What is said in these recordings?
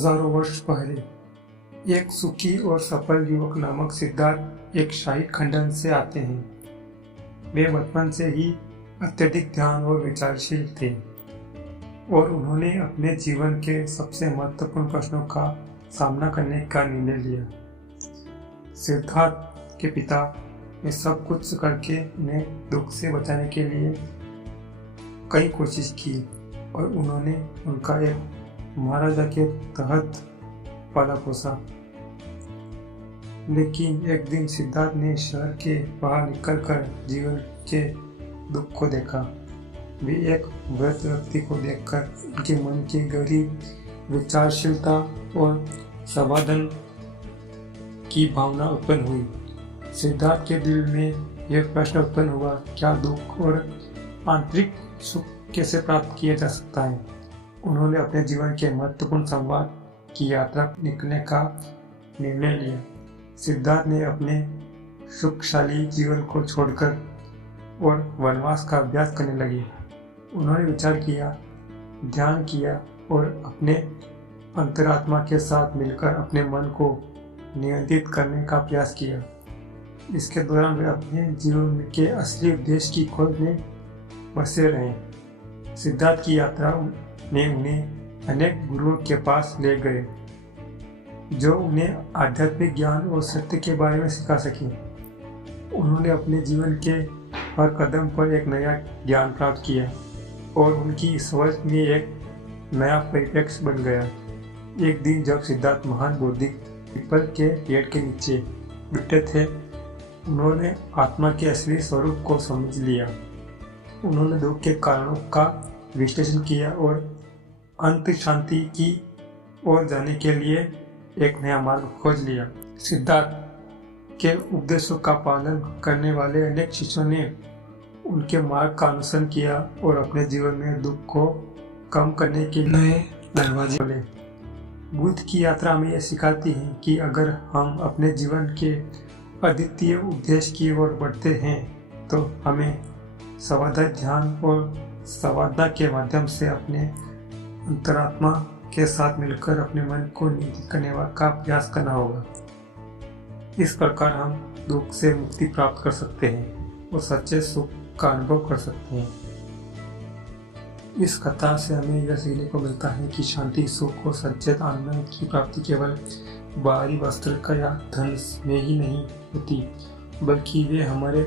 हजारों वर्ष पहले एक सुखी और सफल युवक नामक सिद्धार्थ एक शाही खंडन से आते हैं। वे बचपन से ही अत्यधिक ध्यान और विचारशील थे और उन्होंने अपने जीवन के सबसे महत्वपूर्ण प्रश्नों का सामना करने का निर्णय लिया। सिद्धार्थ के पिता ने सब कुछ करके उन्हें दुख से बचाने के लिए कई कोशिश की और उन्होंने उनका एक महाराजा के तहत पाला पोसा। लेकिन एक दिन सिद्धार्थ ने शहर के बाहर निकलकर जीवन के दुख को देखा। वे एक वृद्ध व्यक्ति को देखकर उनके मन की गहरी विचारशीलता और समाधान की भावना उत्पन्न हुई। सिद्धार्थ के दिल में यह प्रश्न उत्पन्न हुआ, क्या दुख और आंतरिक सुख कैसे प्राप्त किया जा सकता है। उन्होंने अपने जीवन के महत्वपूर्ण संवाद की यात्रा निकलने का निर्णय लिया। सिद्धार्थ ने अपने सुखशाली जीवन को छोड़कर और वनवास का अभ्यास करने लगे। उन्होंने विचार किया, ध्यान किया और अपने अंतरात्मा के साथ मिलकर अपने मन को नियंत्रित करने का प्रयास किया। इसके दौरान वे अपने जीवन के असली उद्देश्य की खोज में बसे रहे। सिद्धार्थ की यात्रा ने उन्हें अनेक गुरुओं के पास ले गए जो उन्हें आध्यात्मिक ज्ञान और सत्य के बारे में सिखा सके। उन्होंने अपने जीवन के हर कदम पर एक नया ज्ञान प्राप्त किया और उनकी समझ में एक नया परिप्रेक्ष्य बन गया। एक दिन जब सिद्धार्थ महान बौद्धिक पीपल के पेड़ के नीचे बैठे थे, उन्होंने आत्मा के असली स्वरूप को समझ लिया। उन्होंने दुख के कारणों का विश्लेषण किया और अंत शांति की ओर जाने के लिए एक नया मार्ग खोज लिया। सिद्धार्थ के उपदेशों का पालन करने वाले अनेक शिष्यों ने उनके मार्ग का अनुसरण किया और अपने जीवन में दुख को कम करने के नए दरवाजे खोले। बुद्ध की यात्रा में यह सिखाती है कि अगर हम अपने जीवन के अद्वितीय उद्देश्य की ओर बढ़ते हैं तो हमें स्वाध्याय, ध्यान और साधना के माध्यम से अपने अंतरात्मा के साथ मिलकर अपने मन को नियंत्रित करने का प्रयास करना होगा। इस प्रकार हम दुख से मुक्ति प्राप्त कर सकते हैं और सच्चे सुख का अनुभव कर सकते हैं। इस कथा से हमें यह सीखने को मिलता है कि शांति, सुख और सच्चे आनंद की प्राप्ति केवल बाहरी वस्त्र का या धन में ही नहीं होती, बल्कि वे हमारे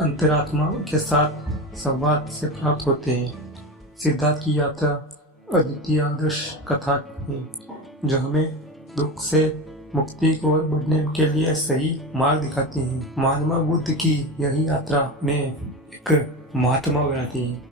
अंतरात्मा के साथ संवाद से प्राप्त होते हैं। सिद्धार्थ की यात्रा अद्वितीय आदर्श कथा है जो हमें दुख से मुक्ति को बढ़ने के लिए सही मार्ग दिखाती है। महात्मा बुद्ध की यही यात्रा में एक महात्मा बनाती है।